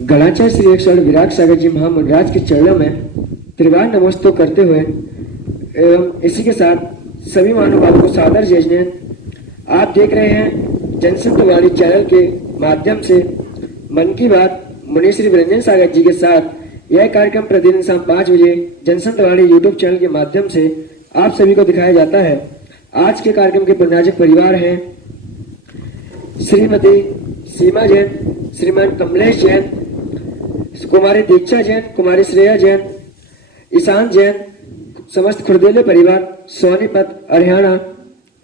गणाचार्य श्री 108 विराग सागर जी महामुनिराज के चरणों में त्रिवार नमस्ते करते हुए एवं इसी के साथ सभी महानुभावों को सादर जय जय। आप देख रहे हैं जनसंतवाणी चैनल के माध्यम से मन की बात मुनि श्री विरंजन सागर जी के साथ यह कार्यक्रम प्रतिदिन शाम 5 बजे जनसंतवाणी यूट्यूब चैनल के माध्यम से आप सभी को दिखाया जाता है। आज के कार्यक्रम के पुण्याजक परिवार हैं श्रीमती सीमा जैन, श्रीमान कमलेश जैन, कुमारी दीक्षा जैन, कुमारी श्रेया जैन, ईशान जैन, समस्त खुर्देले परिवार सोनीपत हरियाणा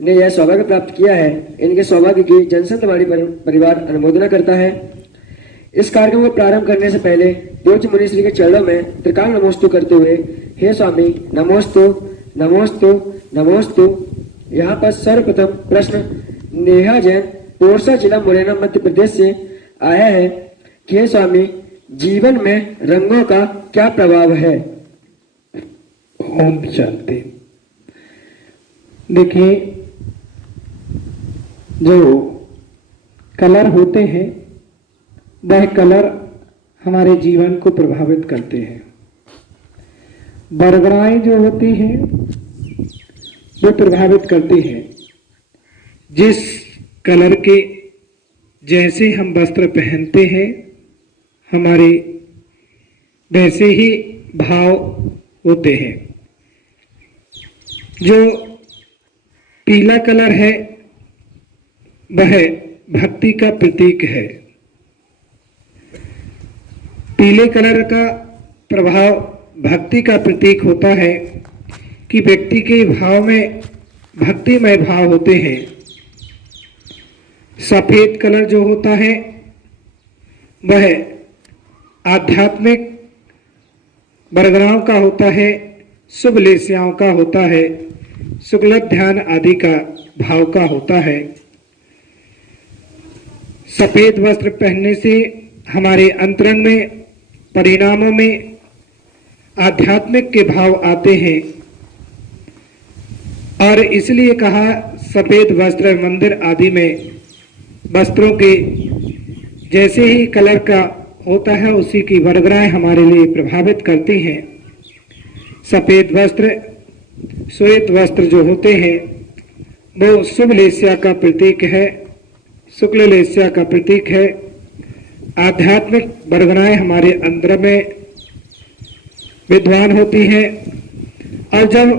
ने यह सौभाग्य प्राप्त किया है। इनके सौभाग्य की जनसंतवाणी परिवार अनुमोदना करता है। इस कार्यक्रम को प्रारंभ करने से पहले पूज्य मुनिश्री के चरणों में त्रिकाल नमोस्तु करते हुए हे स्वामी नमोस्तु नमोस्तु नमोस्तु। यहाँ पर सर्वप्रथम प्रश्न नेहा जैन पोरसा जिला मुरैना मध्य प्रदेश से आया है कि हे स्वामी जीवन में रंगों का क्या प्रभाव है। ओम शांति। देखिए, जो कलर होते हैं वह कलर हमारे जीवन को प्रभावित करते हैं। बरगराएं जो होती हैं वो प्रभावित करती हैं। जिस कलर के जैसे हम वस्त्र पहनते हैं हमारे वैसे ही भाव होते हैं। जो पीला कलर है वह भक्ति का प्रतीक है। पीले कलर का प्रभाव भक्ति का प्रतीक होता है कि व्यक्ति के भाव में भक्तिमय भाव होते हैं। सफेद कलर जो होता है वह आध्यात्मिक बरगराओं का होता है, शुभ लेस्याओं का होता है, शुक्ल ध्यान आदि का भाव का होता है। सफेद वस्त्र पहनने से हमारे अंतरंग में परिणामों में आध्यात्मिक के भाव आते हैं और इसलिए कहा सफेद वस्त्र मंदिर आदि में वस्त्रों के जैसे ही कलर का होता है उसी की बरगराएं हमारे लिए प्रभावित करती हैं। सफेद वस्त्र श्वेत वस्त्र जो होते हैं वो शुभ लेस्या का प्रतीक है, शुक्ल लेस्या का प्रतीक है। आध्यात्मिक बरगराएं हमारे अंदर में विद्वान होती हैं और जब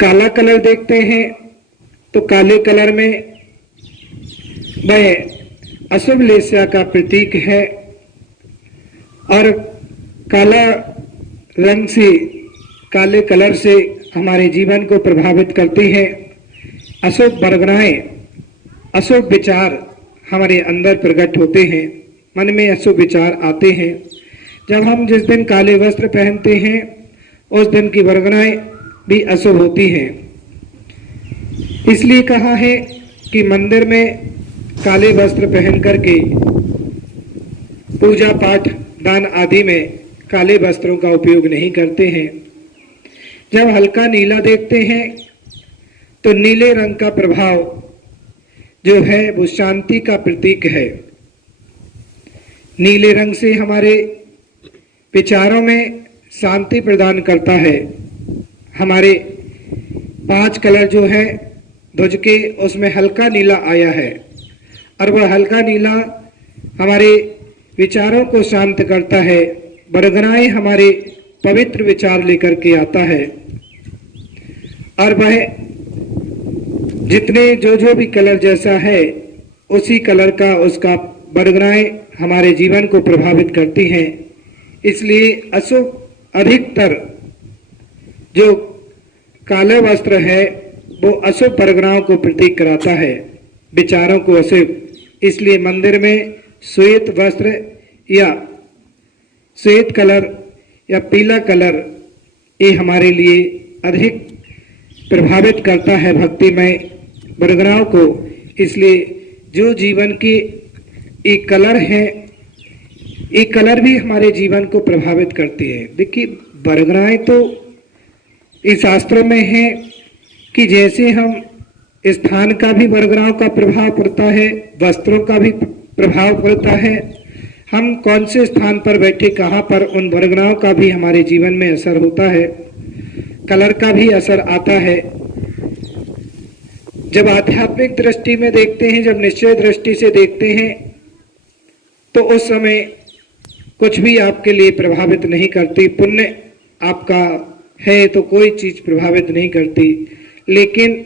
काला कलर देखते हैं तो काले कलर में वह अशुभ लेस्या का प्रतीक है और काला रंग से काले कलर से हमारे जीवन को प्रभावित करती है। अशुभ बरगराएं अशुभ विचार हमारे अंदर प्रकट होते हैं, मन में अशुभ विचार आते हैं। जब हम जिस दिन काले वस्त्र पहनते हैं उस दिन की बरगराएं भी अशुभ होती हैं। इसलिए कहा है कि मंदिर में काले वस्त्र पहन करके पूजा पाठ दान आदि में काले वस्त्रों का उपयोग नहीं करते हैं। जब हल्का नीला देखते हैं तो नीले रंग का प्रभाव जो है वो शांति का प्रतीक है। नीले रंग से हमारे विचारों में शांति प्रदान करता है। हमारे 5 कलर जो है ध्वज के उसमें हल्का नीला आया है और वह हल्का नीला हमारे विचारों को शांत करता है। बरगराएं हमारे पवित्र विचार लेकर के आता है और वह जितने जो भी कलर जैसा है उसी कलर का उसका बरगराएं हमारे जीवन को प्रभावित करती हैं। इसलिए अशुभ अधिकतर जो काले वस्त्र है वो अशुभ बरगराओं को प्रतीक कराता है, विचारों को अशुभ। इसलिए मंदिर में श्वेत वस्त्र या श्वेत कलर या पीला कलर ये हमारे लिए अधिक प्रभावित करता है भक्तिमय बरगराओं को। इसलिए जो जीवन की एक कलर है, एक कलर भी हमारे जीवन को प्रभावित करती है। देखिए, बरगराएं तो इस शास्त्रों में है कि जैसे हम स्थान का भी बरगराओं का प्रभाव पड़ता है, वस्त्रों का भी प्रभाव पड़ता है, हम कौन से स्थान पर बैठे, कहाँ पर, उन वर्गनाओं का भी हमारे जीवन में असर होता है, कलर का भी असर आता है। जब आध्यात्मिक दृष्टि में देखते हैं, जब निश्चय दृष्टि से देखते हैं, तो उस समय कुछ भी आपके लिए प्रभावित नहीं करती। पुण्य आपका है तो कोई चीज प्रभावित नहीं करती, लेकिन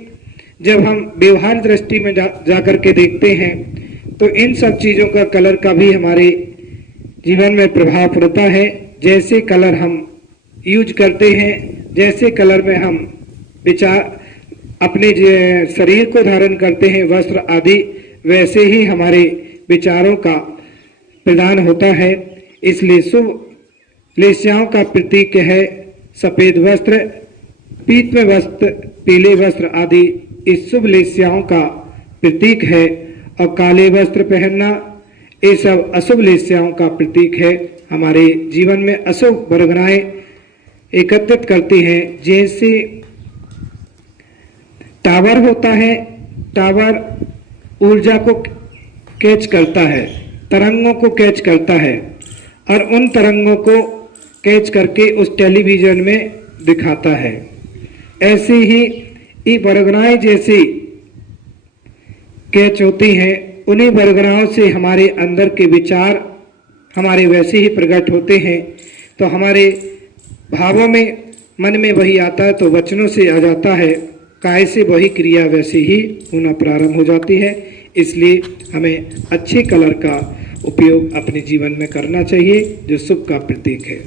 जब हम व्यवहार दृष्टि में जाकर के देखते हैं तो इन सब चीजों का, कलर का भी हमारे जीवन में प्रभाव पड़ता है। जैसे कलर हम यूज करते हैं, जैसे कलर में हम विचार अपने शरीर को धारण करते हैं, वस्त्र आदि, वैसे ही हमारे विचारों का प्रदान होता है। इसलिए शुभ लेस्याओं का प्रतीक है सफेद वस्त्र, पीत में वस्त्र, पीले वस्त्र आदि इस शुभ लेस्याओं का प्रतीक है। और काले वस्त्र पहनना, ये सब अशुभ लेस्याओं का प्रतीक है। हमारे जीवन में अशुभ वर्गनाएं एकत्रित करती हैं। जैसे टावर होता है, टावर ऊर्जा को कैच करता है, तरंगों को कैच करता है और उन तरंगों को कैच करके उस टेलीविजन में दिखाता है। ऐसे ही ये वर्गनाएं जैसी कैच होती हैं, उन्हीं वर्गनाओं से हमारे अंदर के विचार हमारे वैसे ही प्रकट होते हैं। तो हमारे भावों में, मन में वही आता है तो वचनों से आ जाता है, काय से वही क्रिया वैसे ही होना प्रारंभ हो जाती है। इसलिए हमें अच्छे कलर का उपयोग अपने जीवन में करना चाहिए जो शुभ का प्रतीक है।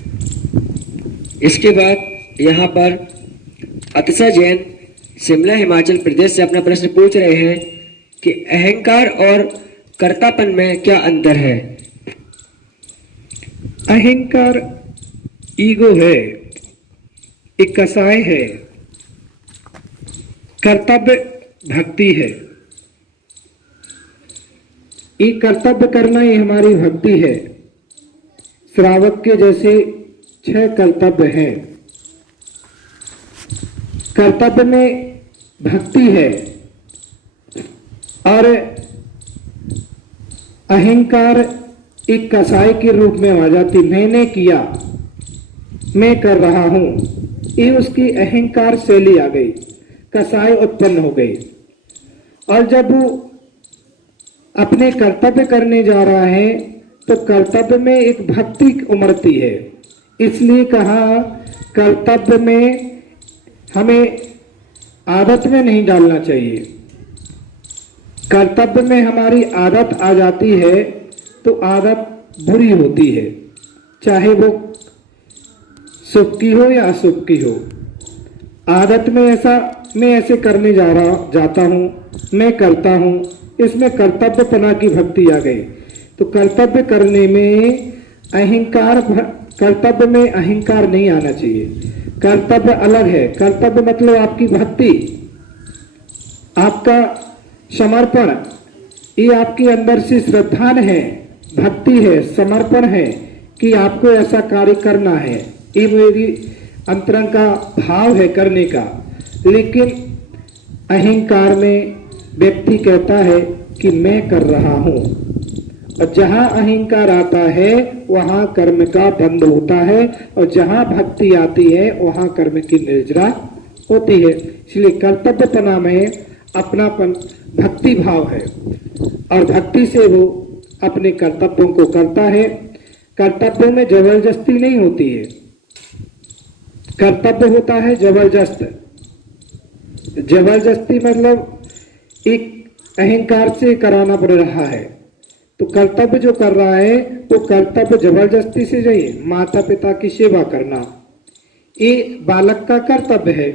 इसके बाद यहाँ पर अतिशय जैन शिमला हिमाचल प्रदेश से अपना प्रश्न पूछ रहे हैं कि अहंकार और कर्तापन में क्या अंतर है। अहंकार ईगो है, एक कसाय है। कर्तव्य भक्ति है। ये कर्तव्य करना ही हमारी भक्ति है। श्रावक के जैसे 6 कर्तव्य हैं। कर्तव्य में भक्ति है और अहंकार एक कसाई के रूप में आ जाती। मैंने किया, मैं कर रहा हूं, ये उसकी अहंकार शैली आ गई, कसाई उत्पन्न हो गई। और जब वो अपने कर्तव्य करने जा रहा है तो कर्तव्य में एक भक्ति उमड़ती है। इसलिए कहा कर्तव्य में हमें आदत में नहीं डालना चाहिए। कर्तव्य में हमारी आदत आ जाती है तो आदत बुरी होती है, चाहे वो सुख की हो या अशुभ की हो। आदत में मैं ऐसे करने जाता हूँ, मैं करता हूँ, इसमें कर्तव्यपना की भक्ति आ गई। तो कर्तव्य करने में कर्तव्य में अहंकार नहीं आना चाहिए। कर्तव्य अलग है। कर्तव्य मतलब आपकी भक्ति, आपका समर्पण, ये आपके अंदर से श्रद्धा है, भक्ति है, समर्पण है कि आपको ऐसा कार्य करना है, ये मेरी अंतरंग का भाव है करने का। लेकिन अहंकार में व्यक्ति कहता है कि मैं कर रहा हूं, और जहां अहंकार आता है वहां कर्म का बंध होता है, और जहां भक्ति आती है वहां कर्म की निर्जरा होती है। इसलिए कर्तव्यपना में अपनापन भक्ति भाव है, और भक्ति से वो अपने कर्तव्यों को करता है। कर्तव्यों में जबरदस्ती नहीं होती है। कर्तव्य होता है जबरदस्त। जबरदस्ती मतलब एक अहंकार से कराना पड़ रहा है। तो कर्तव्य जो कर रहा है वो कर्तव्य जबरदस्ती से नहीं। माता पिता की सेवा करना ये बालक का कर्तव्य है।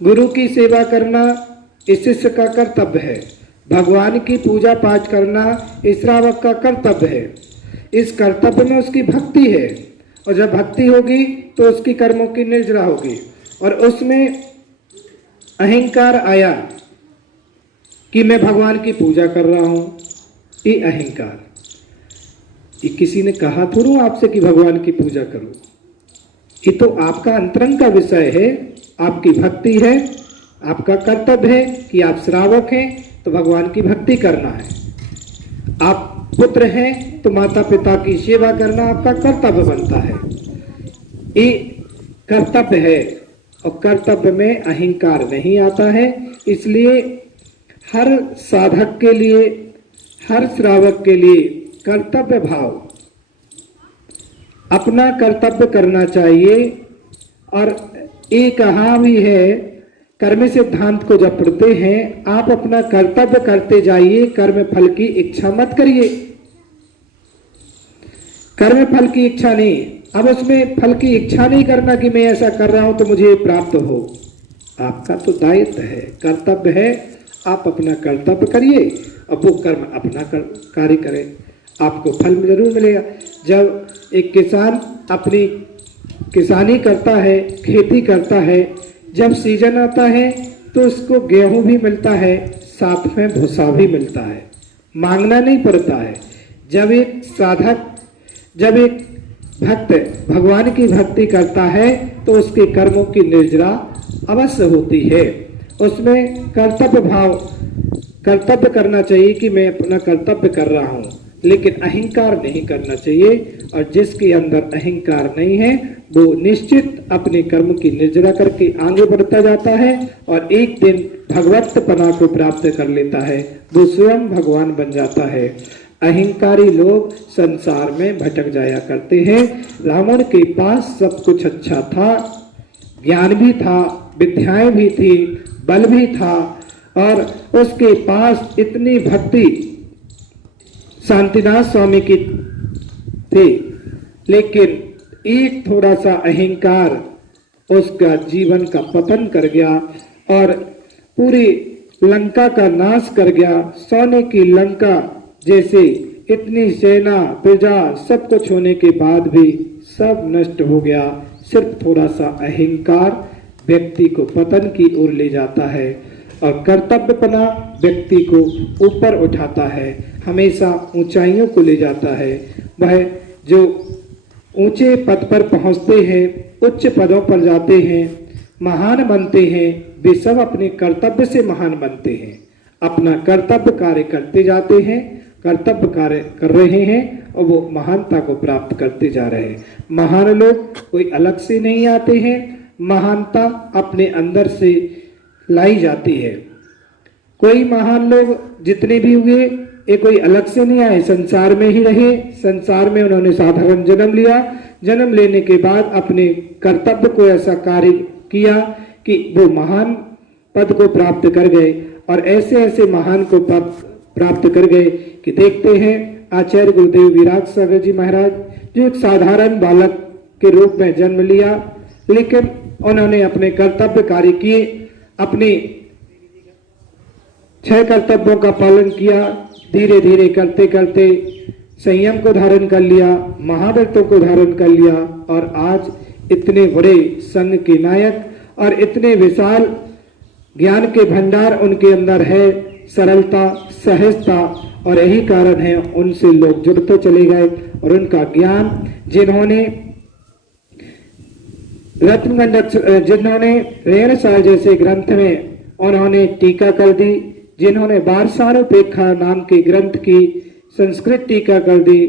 गुरु की सेवा करना इस शिष्य का कर्तव्य है। भगवान की पूजा पाठ करना इस श्रावक का कर्तव्य है। इस कर्तव्य में उसकी भक्ति है, और जब भक्ति होगी तो उसकी कर्मों की निर्जरा होगी। और उसमें अहंकार आया कि मैं भगवान की पूजा कर रहा हूं, ये अहंकार। ये किसी ने कहा थोड़ा आपसे कि भगवान की पूजा करो, ये तो आपका अंतरंग का विषय है, आपकी भक्ति है, आपका कर्तव्य है कि आप श्रावक हैं तो भगवान की भक्ति करना है। आप पुत्र हैं तो माता पिता की सेवा करना आपका कर्तव्य बनता है। ये कर्तव्य है और कर्तव्य में अहंकार नहीं आता है। इसलिए हर साधक के लिए, हर श्रावक के लिए कर्तव्य भाव, अपना कर्तव्य करना चाहिए। और ये कहा भी है, कर्म सिद्धांत को जब पढ़ते हैं, आप अपना कर्तव्य करते जाइए, कर्म फल की इच्छा मत करिए। कर्म फल की इच्छा नहीं, अब उसमें फल की इच्छा नहीं करना कि मैं ऐसा कर रहा हूं तो मुझे प्राप्त हो। आपका तो दायित्व है, कर्तव्य है, आप अपना कर्तव्य करिए और वो कर्म अपना कार्य करें, आपको फल जरूर मिलेगा। जब एक किसान अपनी किसानी करता है, खेती करता है, जब सीजन आता है तो उसको गेहूं भी मिलता है, साथ में भूसा भी मिलता है, मांगना नहीं पड़ता है। जब एक साधक, जब एक भक्त भगवान की भक्ति करता है तो उसके कर्मों की निर्जरा अवश्य होती है। उसमें कर्तव्य भाव, कर्तव्य करना चाहिए कि मैं अपना कर्तव्य कर रहा हूँ, लेकिन अहंकार नहीं करना चाहिए। और जिसके अंदर अहंकार नहीं है वो निश्चित अपने कर्म की निर्जरा करके आगे बढ़ता जाता है और एक दिन भगवतपना को प्राप्त कर लेता है, वो स्वयं भगवान बन जाता है। अहंकारी लोग संसार में भटक जाया करते हैं। रावण के पास सब कुछ अच्छा था, ज्ञान भी था, विद्याएं भी थी, बल भी था, और उसके पास इतनी भक्ति शांतिनाथ स्वामी की थी, लेकिन एक थोड़ा सा अहंकार उसका जीवन का पतन कर गया और पूरी लंका का नाश कर गया। सोने की लंका जैसे इतनी सेना, प्रजा, सब कुछ होने के बाद भी सब नष्ट हो गया। सिर्फ थोड़ा सा अहंकार व्यक्ति को पतन की ओर ले जाता है और कर्तव्यपना व्यक्ति को ऊपर उठाता है, हमेशा ऊंचाइयों को ले जाता है। वह जो ऊंचे पद पर पहुंचते हैं, उच्च पदों पर जाते हैं, महान बनते हैं, वे सब अपने कर्तव्य से महान बनते हैं। अपना कर्तव्य कार्य करते जाते हैं, कर्तव्य कार्य कर रहे हैं और वो महानता को प्राप्त करते जा रहे हैं। महान लोग कोई अलग से नहीं आते हैं, महानता अपने अंदर से लाई जाती है। कोई महान लोग जितने भी हुए ये कोई अलग से नहीं आए, संसार में ही रहे, संसार में उन्होंने साधारण जन्म लिया, जन्म लेने के बाद अपने कर्तव्य को ऐसा कार्य किया कि वो महान पद को प्राप्त कर गए और ऐसे ऐसे महान को प्राप्त कर गए कि देखते हैं आचार्य गुरुदेव विराट सागर जी महाराज जो एक साधारण बालक के रूप में जन्म लिया, लेकिन उन्होंने अपने कर्तव्य कार्य किए, अपने 6 कर्तव्यों का पालन किया, धीरे धीरे करते करते संयम को धारण कर लिया, महाव्रतों को धारण कर लिया और आज इतने बड़े संघ के नायक और इतने विशाल ज्ञान के भंडार उनके अंदर है, सरलता, सहजता, और यही कारण है उनसे लोग जुड़ते चले गए और उनका ज्ञान जिन्होंने जिन्होंने रेणसार जैसे ग्रंथ में उन्होंने टीका कर दी, जिन्होंने वारसारोपेक्षा नाम के ग्रंथ की संस्कृत टीका कर दी,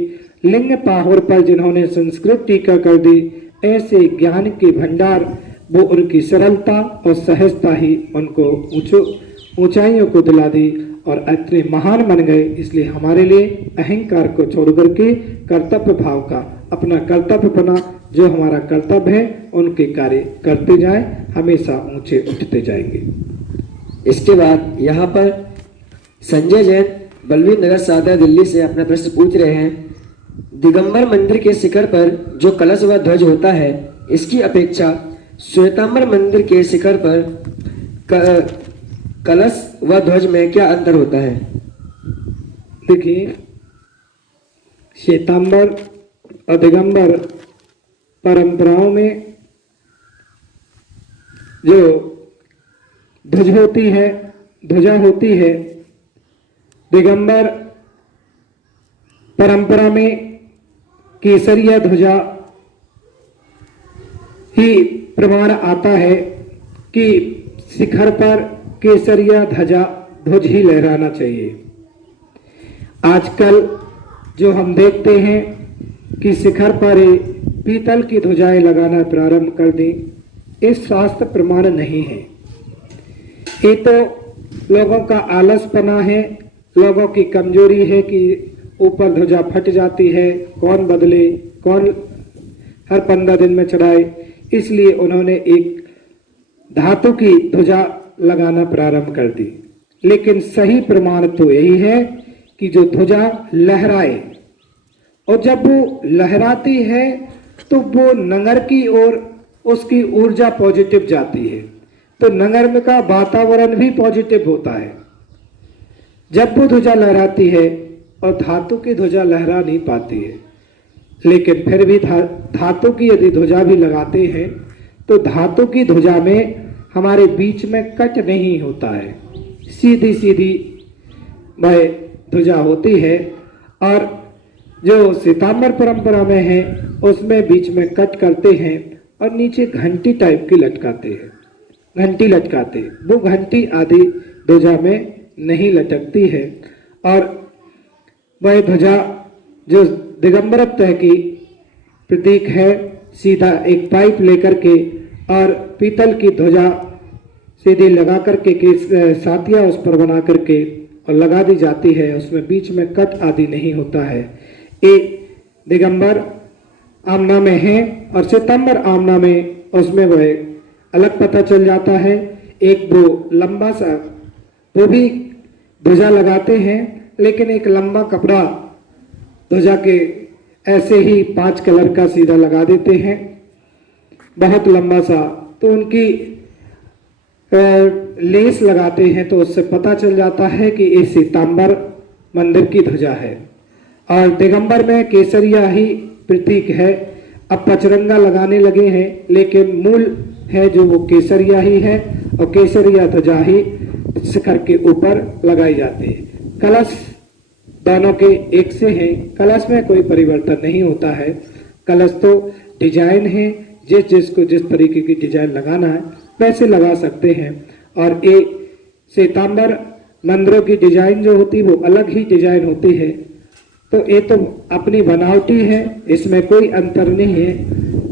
लिंग पाहुर पर जिन्होंने संस्कृत टीका कर दी, ऐसे ज्ञान के भंडार, वो उनकी सरलता और सहजता ही उनको ऊंचाइयों को दिला दी और इतने महान बन गए। इसलिए हमारे लिए अहंकार को छोड़ करके कर्तव्य भाव का, अपना कर्तव्यपना जो हमारा कर्तव्य है उनके कार्य करते जाएं, हमेशा ऊंचे उठते जाएंगे। इसके बाद यहाँ पर संजय जैन बलवीर नगर सादा दिल्ली से अपना प्रश्न पूछ रहे हैं, दिगंबर मंदिर के शिखर पर जो कलश व ध्वज होता है, इसकी अपेक्षा श्वेतांबर मंदिर के शिखर पर कलश व ध्वज में क्या अंतर होता है? देखिए, श्वेतांबर और दिगंबर परंपराओं में जो ध्वज होती है, ध्वजा होती है, दिगंबर परंपरा में केसरिया ध्वजा ही प्रमाण आता है कि शिखर पर केसरिया ध्वज ही लहराना चाहिए। आजकल जो हम देखते हैं कि शिखर पर ही पीतल की ध्वजाएं लगाना प्रारंभ कर दी, इस शास्त्र प्रमाण नहीं है। ये तो लोगों का आलसपना है, लोगों की कमजोरी है कि ऊपर ध्वजा फट जाती है, कौन बदले, कौन हर 15 दिन में चढ़ाए, इसलिए उन्होंने एक धातु की ध्वजा लगाना प्रारंभ कर दी। लेकिन सही प्रमाण तो यही है कि जो ध्वजा लहराए, और जब वो लहराती है तो वो नगर की ओर उसकी ऊर्जा पॉजिटिव जाती है, तो नगर में का वातावरण भी पॉजिटिव होता है जब वो ध्वजा लहराती है। और धातु की ध्वजा लहरा नहीं पाती है, लेकिन फिर भी धातु की यदि ध्वजा भी लगाते हैं तो धातु की ध्वजा में हमारे बीच में कट नहीं होता है, सीधी सीधी वह ध्वजा होती है। और जो श्वेतांबर परंपरा में है उसमें बीच में कट करते हैं और नीचे घंटी टाइप की लटकाते हैं, घंटी लटकाते हैं। वो घंटी आदि ध्वजा में नहीं लटकती है। और वह ध्वजा जो दिगंबरत्व की प्रतीक है, सीधा एक पाइप लेकर के और पीतल की ध्वजा सीधी लगा करके सातिया उस पर बना करके और लगा दी जाती है, उसमें बीच में कट आदि नहीं होता है। एक दिगंबर आमना में है और सितंबर आमना में उसमें वह अलग पता चल जाता है। एक वो लंबा सा वो भी ध्वजा लगाते हैं, लेकिन एक लंबा कपड़ा ध्वजा के ऐसे ही 5 कलर का सीधा लगा देते हैं, बहुत लंबा सा, तो उनकी लेस लगाते हैं तो उससे पता चल जाता है कि ये श्वेतांबर मंदिर की ध्वजा है। और दिगंबर में केसरिया ही प्रतीक है। अब पचरंगा लगाने लगे हैं, लेकिन मूल है जो वो केसरिया ही है, और केसरिया ध्वजा ही शिखर के ऊपर लगाई जाती है। कलश दोनों के एक से हैं, कलश में कोई परिवर्तन नहीं होता है। कलश तो डिजाइन है, जिसको जिस तरीके की डिजाइन लगाना है वैसे लगा सकते हैं। और ये श्वेतांबर मंदिरों की डिजाइन जो होती है वो अलग ही डिजाइन होती है, तो ये तो अपनी बनावटी है, इसमें कोई अंतर नहीं है।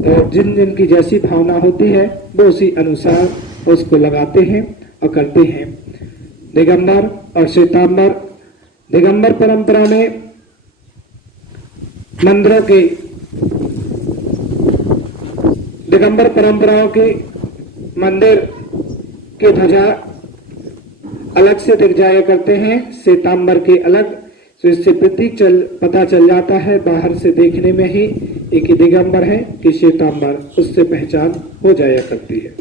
तो जिन जिन की जैसी भावना होती है वो उसी अनुसार उसको लगाते हैं और करते हैं। दिगंबर और श्वेतांबर, दिगंबर परंपरा में मंदिरों के दिगंबर परंपराओं के मंदिर के ध्वजा अलग से दिख जाया करते हैं, श्वेतांबर के अलग। तो इससे प्रतीक पता चल जाता है बाहर से देखने में ही एक ही दिगंबर है कि श्वेतांबर, उससे पहचान हो जाया करती है।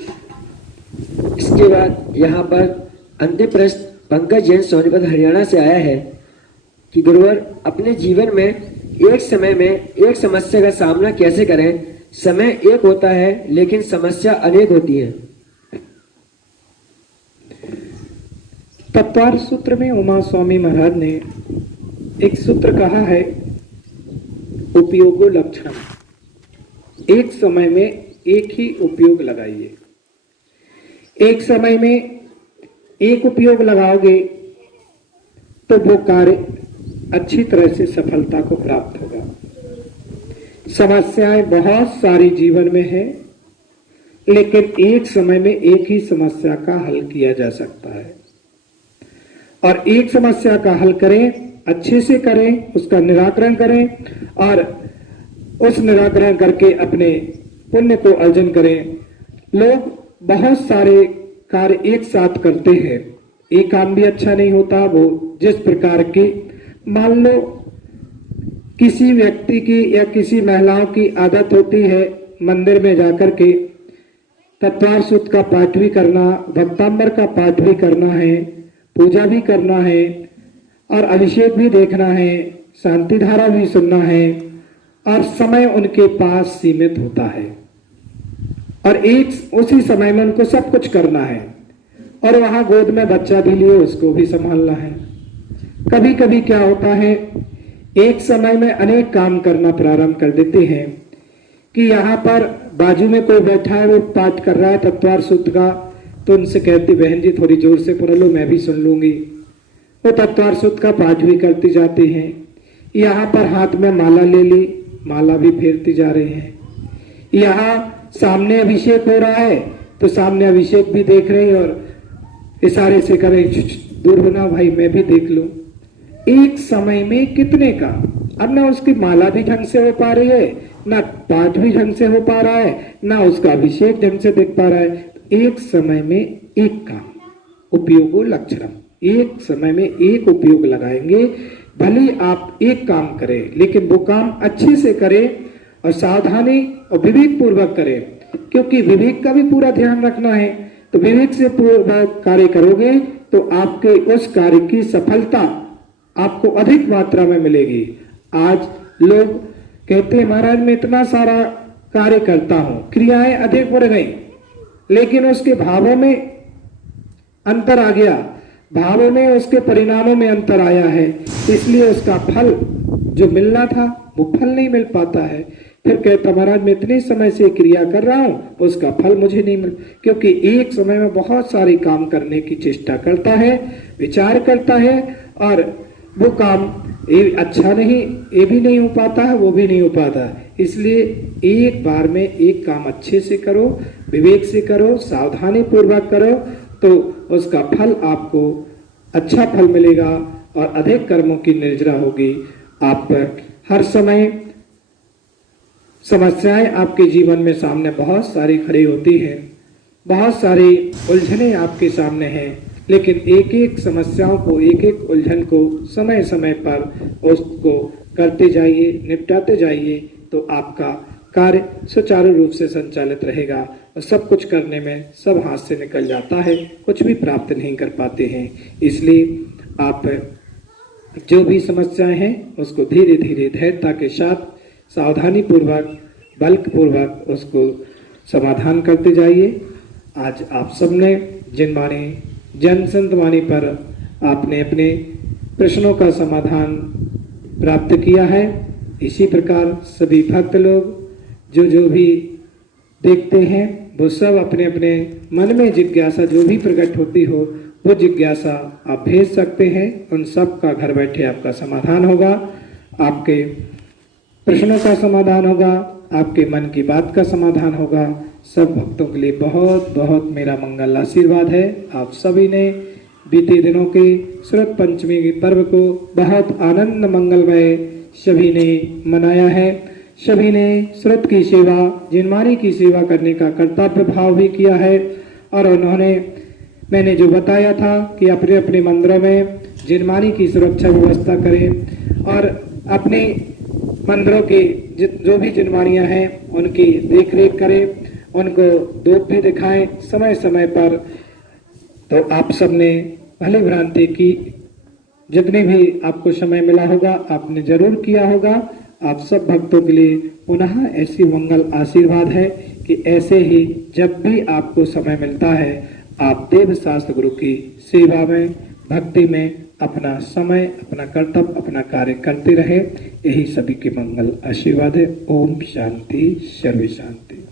इसके बाद यहाँ पर अंतिम प्रश्न पंकज जैन सोनीपत हरियाणा से आया है कि गुरुवर अपने जीवन में एक समय में एक समस्या का सामना कैसे करें? समय एक होता है लेकिन समस्या अनेक होती है। तत्वार सूत्र में उमा स्वामी महाराज ने एक सूत्र कहा है, उपयोगो लक्षण। एक समय में एक ही उपयोग लगाइए। एक समय में एक उपयोग लगाओगे तो वो कार्य अच्छी तरह से सफलता को प्राप्त होगा। समस्याएं बहुत सारी जीवन में है, लेकिन एक समय में एक ही समस्या का हल किया जा सकता है। और एक समस्या का हल करें, अच्छे से करें, उसका निराकरण करें और उस निराकरण करके अपने पुण्य को अर्जन करें। लोग बहुत सारे कार्य एक साथ करते हैं, एक काम भी अच्छा नहीं होता। वो जिस प्रकार की, मान लो किसी व्यक्ति की या किसी महिलाओं की आदत होती है मंदिर में जाकर के तत्वार सूत्र का पाठ भी करना, भक्तांबर का पाठ भी करना है, पूजा भी करना है और अभिषेक भी देखना है, शांति धारा भी सुनना है, और समय उनके पास सीमित होता है और एक उसी समय में उनको सब कुछ करना है। और वहां गोद में बच्चा भी लिए, उसको भी संभालना है। कभी कभी क्या होता है, एक समय में अनेक काम करना प्रारंभ कर देते हैं कि यहाँ पर बाजू में कोई बैठा है, वो पाठ कर रहा है तत्वार सूत्र का, तो उनसे कहती बहन जी थोड़ी जोर से पढ़ लो, मैं भी सुन लूंगी। वो तत्वार सूत्र का पाठ भी करती जाती हैं। यहाँ पर हाथ में माला ले ली, माला भी फेरती जा रहे हैं। यहाँ सामने अभिषेक हो रहा है तो सामने अभिषेक भी देख रहे हैं और इशारे से करें दूर होना भाई, मैं भी देख लूं। एक समय में कितने का, अब ना उसकी माला भी ढंग से हो पा रही है, ना पाठ भी ढंग से हो पा रहा है, ना उसका अभिषेक ढंग से देख पा रहा है। एक समय में एक काम, उपयोगो लक्षणम, एक समय में एक उपयोग लगाएंगे। भले आप एक काम करें लेकिन वो काम अच्छे से करें और सावधानी और विवेक पूर्वक करें, क्योंकि विवेक का भी पूरा ध्यान रखना है। तो विवेक से पूर्वक कार्य करोगे तो आपके उस कार्य की सफलता आपको अधिक मात्रा में मिलेगी। आज लोग कहते हैं महाराज मैं इतना सारा कार्य करता हूं, क्रियाएं अधिक बढ़ गई, लेकिन उसके भावों में अंतर आ गया, भावों में उसके परिणामों में अंतर आया है, इसलिए उसका फल जो मिलना था वो फल नहीं मिल पाता है। फिर कहता महाराज मैं इतने समय से क्रिया कर रहा हूं, उसका फल मुझे नहीं मिल, क्योंकि एक समय में बहुत सारे काम करने की चेष्टा करता है, विचार करता है और वो काम ये अच्छा नहीं, ये भी नहीं हो पाता है, वो भी नहीं हो पाता। इसलिए एक बार में एक काम अच्छे से करो, विवेक से करो, सावधानी पूर्वक करो, तो उसका फल आपको अच्छा फल मिलेगा और अधिक कर्मों की निर्जरा होगी। आप हर समय समस्याएं आपके जीवन में सामने बहुत सारी खड़ी होती हैं, बहुत सारी उलझने आपके सामने हैं, लेकिन एक एक समस्याओं को, एक एक उलझन को समय समय पर उसको करते जाइए, निपटाते जाइए, तो आपका कार्य सुचारू रूप से संचालित रहेगा और सब कुछ करने में सब हाथ से निकल जाता है, कुछ भी प्राप्त नहीं कर पाते हैं। इसलिए आप जो भी समस्याएं हैं उसको धीरे धीरे धैर्यता के साथ सावधानी पूर्वक, बल्क पूर्वक उसको समाधान करते जाइए। आज आप सबने जिनवाणी जन संत वाणी पर आपने अपने प्रश्नों का समाधान प्राप्त किया है। इसी प्रकार सभी भक्त लोग जो भी देखते हैं वो सब अपने अपने मन में जिज्ञासा जो भी प्रकट होती हो वो जिज्ञासा आप भेज सकते हैं, उन सब का घर बैठे आपका समाधान होगा, आपके प्रश्नों का समाधान होगा, आपके मन की बात का समाधान होगा। सब भक्तों के लिए बहुत बहुत मेरा मंगल आशीर्वाद है। आप सभी ने बीते दिनों के शरद पंचमी के पर्व को बहुत आनंद मंगलमय सभी ने मनाया है। सभी ने शरद की सेवा, जिनवाणी की सेवा करने का कर्तव्य भाव भी किया है और उन्होंने, मैंने जो बताया था कि अपने अपने मंदिरों में जिनवाणी की सुरक्षा व्यवस्था करें और अपने मंदिरों की जो भी जिनवाणियां हैं उनकी देख रेख करें, उनको धूप भी दिखाएं समय समय पर। तो आप सबने भली भ्रांति की जितने भी आपको समय मिला होगा आपने जरूर किया होगा। आप सब भक्तों के लिए पुनः ऐसी मंगल आशीर्वाद है कि ऐसे ही जब भी आपको समय मिलता है आप देव शास्त्र गुरु की सेवा में, भक्ति में अपना समय, अपना कर्तव्य, अपना कार्य करते रहे। यही सभी के मंगल आशीर्वाद है। ओम शांति, सर्व शांति।